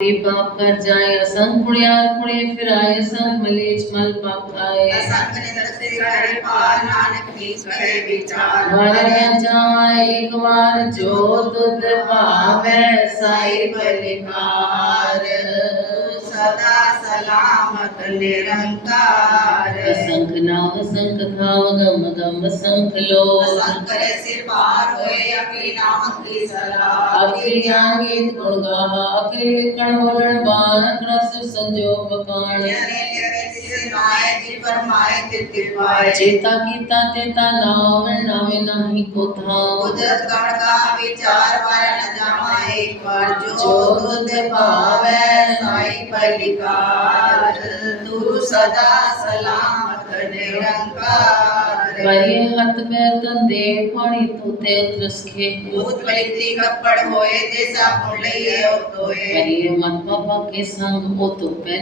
पाप कर जाए असंग पुण्यार पुण्य फिराए संग मलेच मल पाप खाए असंग निंदर से करे पार नानक नीच कहे विचार मर जाए एक बार जो तुध पावे साई बलिहार सदा सलामत निरंकार असंख नाम संख धाम गम गम संख लो असंग करे सिर पार होए अपनी नाम की सलाह अखिल ज्ञान गीत गुण गाहा अखिल कण बोलन बाण क्रस संजोग बकान चेता कीता तेता नाम नावे नाही को था कुदरत गण का विचार वाला न जामा एक बार जो तुध पावे साई बलिकार तू सदा सलामत निरंकार करिए हथ पैर तंदे पानी तूते उतरसके भूत बलिती कपड़ होए जैसा पुण लइए और तोए करिए मत पापा के संग ओ तो